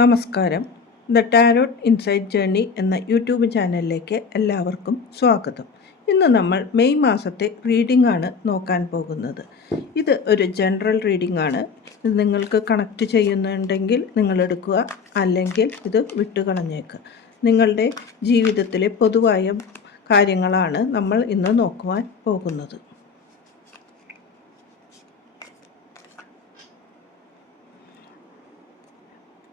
നമസ്കാരം. The tarot insight journey എന്ന YouTube ചാനലിലേക്ക് എല്ലാവർക്കും സ്വാഗതം. ഇന്ന് നമ്മൾ മെയ് മാസത്തെ റീഡിംഗ് ആണ് നോക്കാൻ പോകുന്നത്. ഇത് ഒരു ജനറൽ റീഡിംഗ് ആണ്. ഇത് നിങ്ങൾക്ക് കണക്റ്റ് ചെയ്യുന്നുണ്ടെങ്കിൽ നിങ്ങൾ എടുക്കുക, അല്ലെങ്കിൽ ഇത് വിട്ടുകളഞ്ഞേക്കുക. നിങ്ങളുടെ ജീവിതത്തിലെ പൊതുവായ കാര്യങ്ങളാണ് നമ്മൾ ഇന്ന് നോക്കുവാൻ പോകുന്നത്.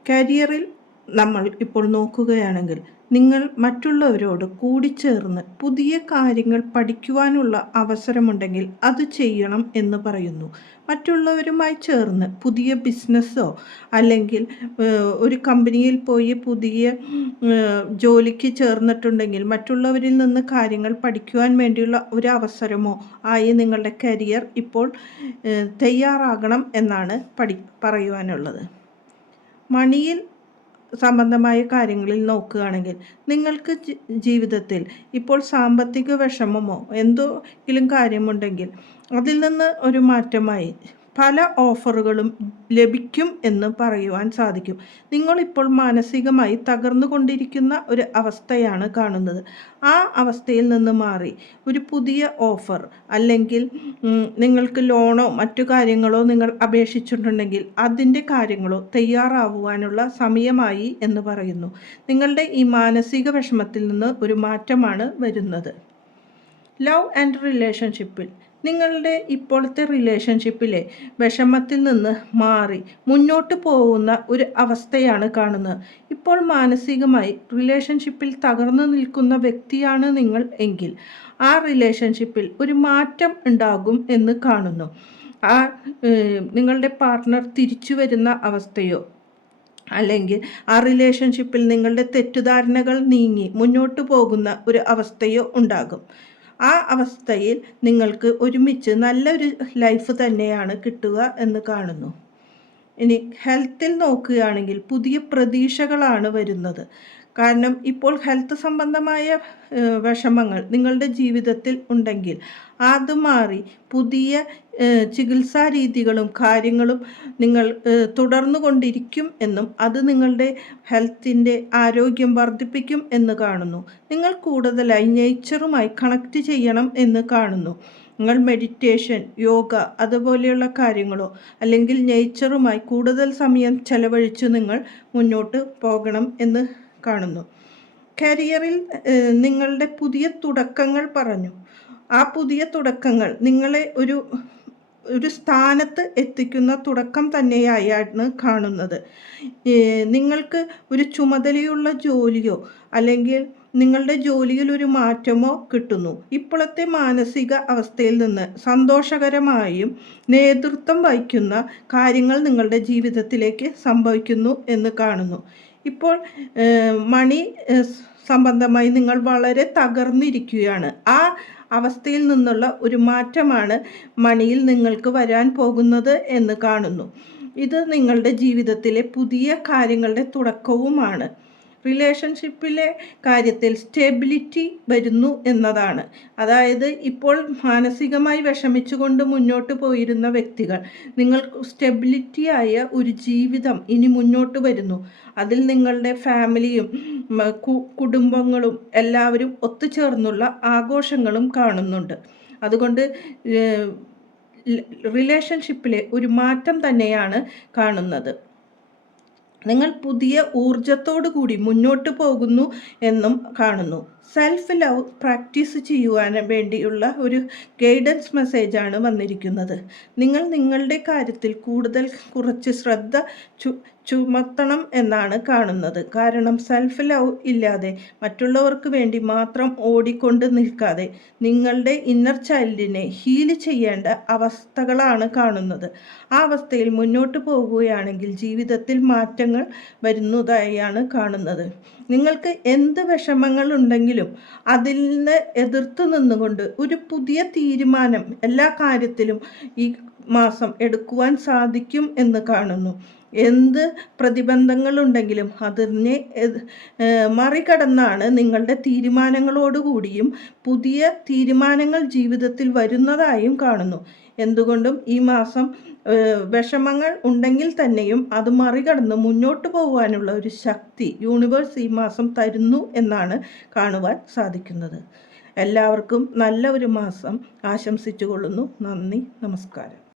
കരിയറിൽ നമ്മൾ ഇപ്പോൾ നോക്കുകയാണെങ്കിൽ നിങ്ങൾ മറ്റുള്ളവരോട് കൂടിച്ചേർന്ന് പുതിയ കാര്യങ്ങൾ പഠിക്കുവാനുള്ള അവസരമുണ്ടെങ്കിൽ അത് ചെയ്യണം എന്ന് പറയുന്നു. മറ്റുള്ളവരുമായി ചേർന്ന് പുതിയ ബിസിനസ്സോ അല്ലെങ്കിൽ ഒരു കമ്പനിയിൽ പോയി പുതിയ ജോലിക്ക് ചേർന്നിട്ടുണ്ടെങ്കിൽ മറ്റുള്ളവരിൽ നിന്ന് കാര്യങ്ങൾ പഠിക്കുവാൻ വേണ്ടിയുള്ള ഒരു അവസരമോ ആയി നിങ്ങളുടെ കരിയർ ഇപ്പോൾ തയ്യാറാകണം എന്നാണ് പറയുവാനുള്ളത്. മണിയിൽ സംബന്ധമായ കാര്യങ്ങളിൽ നോക്കുകയാണെങ്കിൽ നിങ്ങൾക്ക് ജീവിതത്തിൽ ഇപ്പോൾ സാമ്പത്തിക വിഷമമോ എന്തെങ്കിലും കാര്യമുണ്ടെങ്കിൽ അതിൽ നിന്ന് ഒരു മാറ്റമായി പല ഓഫറുകളും ലഭിക്കും എന്ന് പറയുവാൻ സാധിക്കും. നിങ്ങളിപ്പോൾ മാനസികമായി തകർന്നുകൊണ്ടിരിക്കുന്ന ഒരു അവസ്ഥയാണ് കാണുന്നത്. ആ അവസ്ഥയിൽ നിന്ന് മാറി ഒരു പുതിയ ഓഫർ അല്ലെങ്കിൽ നിങ്ങൾക്ക് ലോണോ മറ്റു കാര്യങ്ങളോ നിങ്ങൾ അപേക്ഷിച്ചിട്ടുണ്ടെങ്കിൽ അതിൻ്റെ കാര്യങ്ങളോ തയ്യാറാവുവാനുള്ള സമയമായി എന്ന് പറയുന്നു. നിങ്ങളുടെ ഈ മാനസിക വിഷമത്തിൽ നിന്ന് ഒരു മാറ്റമാണ് വരുന്നത്. ലവ് ആൻഡ് റിലേഷൻഷിപ്പിൽ നിങ്ങളുടെ ഇപ്പോഴത്തെ റിലേഷൻഷിപ്പിലെ വിഷമത്തിൽ നിന്ന് മാറി മുന്നോട്ട് പോകുന്ന ഒരു അവസ്ഥയാണ് കാണുന്നത്. ഇപ്പോൾ മാനസികമായി റിലേഷൻഷിപ്പിൽ തകർന്നു നിൽക്കുന്ന വ്യക്തിയാണ് നിങ്ങൾ എങ്കിൽ ആ റിലേഷൻഷിപ്പിൽ ഒരു മാറ്റം ഉണ്ടാകും എന്ന് കാണുന്നു. നിങ്ങളുടെ പാർട്ട്ണർ തിരിച്ചു വരുന്ന അവസ്ഥയോ അല്ലെങ്കിൽ ആ റിലേഷൻഷിപ്പിൽ നിങ്ങളുടെ തെറ്റിദ്ധാരണകൾ നീങ്ങി മുന്നോട്ട് പോകുന്ന ഒരു അവസ്ഥയോ ഉണ്ടാകും. ആ അവസ്ഥയിൽ നിങ്ങൾക്ക് ഒരുമിച്ച് നല്ലൊരു ലൈഫ് തന്നെയാണ് കിട്ടുക എന്ന് കാണുന്നു. ഇനി ഹെൽത്തിൽ നോക്കുകയാണെങ്കിൽ പുതിയ പ്രതീക്ഷകളാണ് വരുന്നത്. കാരണം ഇപ്പോൾ ഹെൽത്ത് സംബന്ധമായ വിഷമങ്ങൾ നിങ്ങളുടെ ജീവിതത്തിൽ ഉണ്ടെങ്കിൽ അത് മാറി പുതിയ ചികിത്സാ രീതികളും കാര്യങ്ങളും നിങ്ങൾ തുടർന്നു കൊണ്ടിരിക്കും എന്നും അത് നിങ്ങളുടെ ഹെൽത്തിൻ്റെ ആരോഗ്യം വർദ്ധിപ്പിക്കും എന്ന് കാണുന്നു. നിങ്ങൾ കൂടുതലായി നേച്ചറുമായി കണക്റ്റ് ചെയ്യണം എന്ന് കാണുന്നു. നിങ്ങൾ മെഡിറ്റേഷൻ, യോഗ അതുപോലെയുള്ള കാര്യങ്ങളോ അല്ലെങ്കിൽ നേച്ചറുമായി കൂടുതൽ സമയം ചെലവഴിച്ച് നിങ്ങൾ മുന്നോട്ട് പോകണം എന്ന് കാണുന്നു. കരിയറിൽ നിങ്ങളുടെ പുതിയ തുടക്കങ്ങൾ പറഞ്ഞു. ആ പുതിയ തുടക്കങ്ങൾ നിങ്ങളെ ഒരു സ്ഥാനത്ത് എത്തിക്കുന്ന തുടക്കം തന്നെയായാണ് കാണുന്നത്. നിങ്ങൾക്ക് ഒരു ചുമതലയുള്ള ജോലിയോ അല്ലെങ്കിൽ നിങ്ങളുടെ ജോലിയിൽ ഒരു മാറ്റമോ കിട്ടുന്നു. ഇപ്പോഴത്തെ മാനസിക അവസ്ഥയിൽ നിന്ന് സന്തോഷകരമായും നേതൃത്വം വഹിക്കുന്ന കാര്യങ്ങൾ നിങ്ങളുടെ ജീവിതത്തിലേക്ക് സംഭവിക്കുന്നു എന്ന് കാണുന്നു. ഇപ്പോൾ മണി സംബന്ധമായി നിങ്ങൾ വളരെ തകർന്നിരിക്കുകയാണ്. ആ അവസ്ഥയിൽ നിന്നുള്ള ഒരു മാറ്റമാണ് മണിയിൽ നിങ്ങൾക്ക് വരാൻ പോകുന്നത് എന്ന് കാണുന്നു. ഇത് നിങ്ങളുടെ ജീവിതത്തിലെ പുതിയ കാര്യങ്ങളുടെ തുടക്കവുമാണ്. റിലേഷൻഷിപ്പിലെ കാര്യത്തിൽ സ്റ്റെബിലിറ്റി വരുന്നു എന്നതാണ്. അതായത് ഇപ്പോൾ മാനസികമായി വിഷമിച്ചുകൊണ്ട് മുന്നോട്ട് പോയിരുന്ന വ്യക്തികൾ നിങ്ങൾക്ക് സ്റ്റെബിലിറ്റിയായ ഒരു ജീവിതം ഇനി മുന്നോട്ട് വരുന്നു. അതിൽ നിങ്ങളുടെ ഫാമിലിയും കുടുംബങ്ങളും എല്ലാവരും ഒത്തുചേർന്നുള്ള ആഘോഷങ്ങളും കാണുന്നുണ്ട്. അതുകൊണ്ട് റിലേഷൻഷിപ്പിലെ ഒരു മാറ്റം തന്നെയാണ് കാണുന്നത്. നിങ്ങൾ പുതിയ ഊർജത്തോടു കൂടി മുന്നോട്ട് പോകുന്നു എന്നും കാണുന്നു. സെൽഫ് ലവ് പ്രാക്ടീസ് ചെയ്യുവാൻ വേണ്ടിയുള്ള ഒരു ഗൈഡൻസ് മെസ്സേജാണ് വന്നിരിക്കുന്നത്. നിങ്ങൾ നിങ്ങളുടെ കാര്യത്തിൽ കുറച്ച് ശ്രദ്ധ ചുമത്തണം എന്നാണ് കാണുന്നത്. കാരണം സെൽഫ് ലവ് ഇല്ലാതെ മറ്റുള്ളവർക്ക് വേണ്ടി മാത്രം ഓടിക്കൊണ്ട് നിൽക്കാതെ നിങ്ങളുടെ ഇന്നർ ചൈൽഡിനെ ഹീൽ ചെയ്യേണ്ട അവസ്ഥകളാണ് കാണുന്നത്. ആ അവസ്ഥയിൽ മുന്നോട്ട് പോകുകയാണെങ്കിൽ ജീവിതത്തിൽ മാറ്റങ്ങൾ വരുന്നതായാണ് കാണുന്നത്. നിങ്ങൾക്ക് എന്ത് വിഷമങ്ങൾ ഉണ്ടെങ്കിലും അതിൽ നിന്ന് എതിർത്ത് നിന്നുകൊണ്ട് ഒരു പുതിയ തീരുമാനം എല്ലാ കാര്യത്തിലും ഈ മാസം എടുക്കുവാൻ സാധിക്കും എന്ന് കാണുന്നു. എന്ത് പ്രതിബന്ധങ്ങളുണ്ടെങ്കിലും അതിനെ മറികടന്നാണ് നിങ്ങളുടെ തീരുമാനങ്ങളോടുകൂടിയും പുതിയ തീരുമാനങ്ങൾ ജീവിതത്തിൽ വരുന്നതായും കാണുന്നു. എന്തുകൊണ്ടും ഈ മാസം വിഷമങ്ങൾ ഉണ്ടെങ്കിൽ തന്നെയും അത് മറികടന്ന് മുന്നോട്ട് പോകാനുള്ള ഒരു ശക്തി യൂണിവേഴ്സ് ഈ മാസം തരുന്നു എന്നാണ് കാണുവാൻ സാധിക്കുന്നത്. എല്ലാവർക്കും നല്ല ഒരു മാസം ആശംസിച്ചുകൊള്ളുന്നു. നന്ദി, നമസ്കാരം.